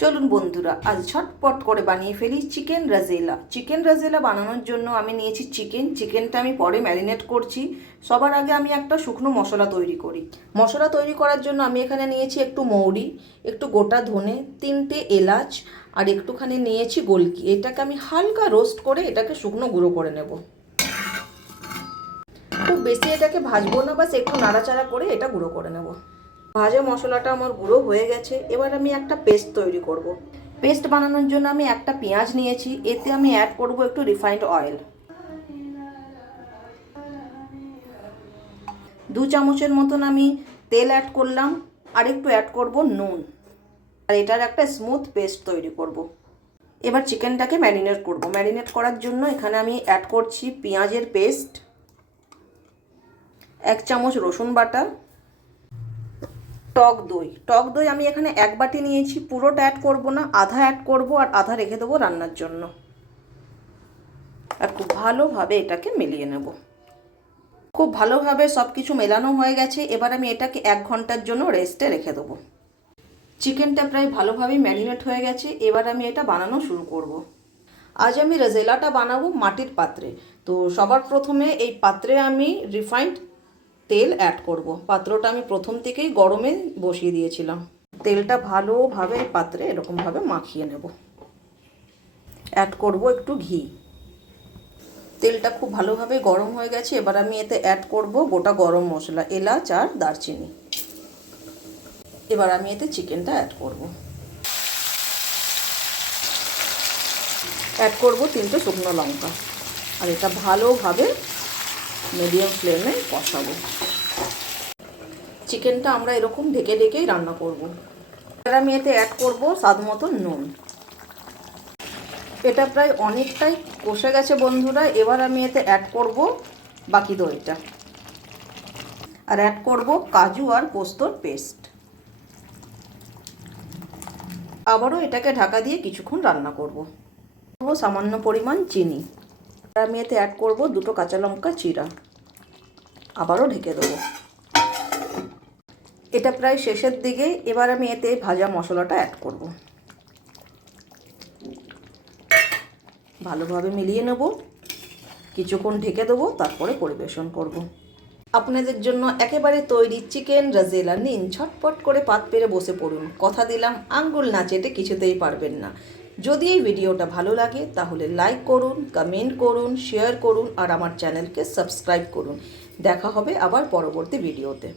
চলুন বন্ধুরা, আজ ঝটপট করে বানিয়ে ফেলি চিকেন রাজেলা। চিকেন রাজেলা বানানোর জন্য আমি নিয়েছি চিকেনটা আমি পরে ম্যারিনেট করছি। সবার আগে আমি একটা শুকনো মশলা তৈরি করি। মশলা তৈরি করার জন্য আমি এখানে নিয়েছি একটু মৌরি, একটু গোটা ধনে, 3টে এলাচ আর একটুখানি নিয়েছি গোলকি। এটাকে আমি হালকা রোস্ট করে এটাকে শুকনো গুঁড়ো করে নেব। খুব বেশি এটাকে ভাজবো না, বাস একটু নাড়াচাড়া করে এটা গুঁড়ো করে নেব। ভাজা মশলাটা আমার গুঁড়ো হয়ে গেছে। এবার আমি একটা পেস্ট তৈরি করব। পেস্ট বানানোর জন্য আমি একটা পেঁয়াজ নিয়েছি, এতে আমি অ্যাড করব একটু রিফাইন্ড অয়েল। 2 চামচের মতন আমি তেল অ্যাড করলাম, আর একটু অ্যাড করব নুন। আর এটার একটা স্মুথ পেস্ট তৈরি করব। এবার চিকেনটাকে ম্যারিনেট করব। ম্যারিনেট করার জন্য এখানে আমি অ্যাড করছি পেঁয়াজের পেস্ট, 1 চামচ রসুন বাটা, টক দই আমি এখানে 1 বাটি নিয়েছি। পুরোটা অ্যাড করব না, আধা অ্যাড করব আর আধা রেখে দেবো রান্নার জন্য। আর খুব ভালোভাবে এটাকে মিলিয়ে নেব। খুব ভালোভাবে সব কিছু মেলানো হয়ে গেছে। এবার আমি এটাকে 1 ঘন্টার জন্য রেস্টে রেখে দেবো। চিকেনটা প্রায় ভালোভাবেই ম্যারিনেট হয়ে গেছে। এবার আমি এটা বানানো শুরু করব। আজ আমি রাজেলাটা বানাবো মাটির পাত্রে। তো সবার প্রথমে এই পাত্রে আমি রিফাইন্ড তেল অ্যাড করব। পাত্রটা আমি প্রথম থেকেই গরমে বসিয়ে দিয়েছিলাম। তেলটা ভালোভাবে পাত্রে এরকমভাবে মাখিয়ে নেব। অ্যাড করব একটু ঘি। তেলটা খুব ভালোভাবে গরম হয়ে গেছে। এবার আমি এতে অ্যাড করব গোটা গরম মশলা, এলাচ আর দারচিনি। এবার আমি এতে চিকেনটা অ্যাড করব। অ্যাড করব 3টে শুকনো লঙ্কা। আর এটা ভালোভাবে মিডিয়াম ফ্লেমে কষাবো। চিকেনটা আমরা এরকম ঢেকে ঢেকেই রান্না করব। এবার আমি এতে অ্যাড করব স্বাদ মতো নুন। এটা প্রায় অনেকটাই কষে গেছে বন্ধুরা। এবার আমি এতে অ্যাড করব বাকি দইটা, আর অ্যাড করব কাজু আর পোস্তর পেস্ট। আবারও এটাকে ঢাকা দিয়ে কিছুক্ষণ রান্না করব। সামান্য পরিমাণ চিনি। আমি এতে অ্যাড করব 2টো কাঁচা লঙ্কা চিরা। আবারও ঢেকে দেবো। এটা প্রায় শেষের দিকে। এবার আমি এতে ভাজা মশলাটা অ্যাড করব। ভালোভাবে মিলিয়ে নেব, কিছুক্ষণ ঢেকে দেবো, তারপরে পরিবেশন করব। আপনাদের জন্য একেবারে তৈরি চিকেন রাজেলা। নিন, ছটপট করে পাত পেরে বসে পড়ুন। কথা দিলাম আঙ্গুল না চেটে কিছুতেই পারবেন না। যদি এই ভিডিওটা ভালো লাগে তাহলে লাইক করুন, কমেন্ট করুন, শেয়ার করুন আর আমার চ্যানেলকে সাবস্ক্রাইব করুন। দেখা হবে আবার পরবর্তী ভিডিওতে।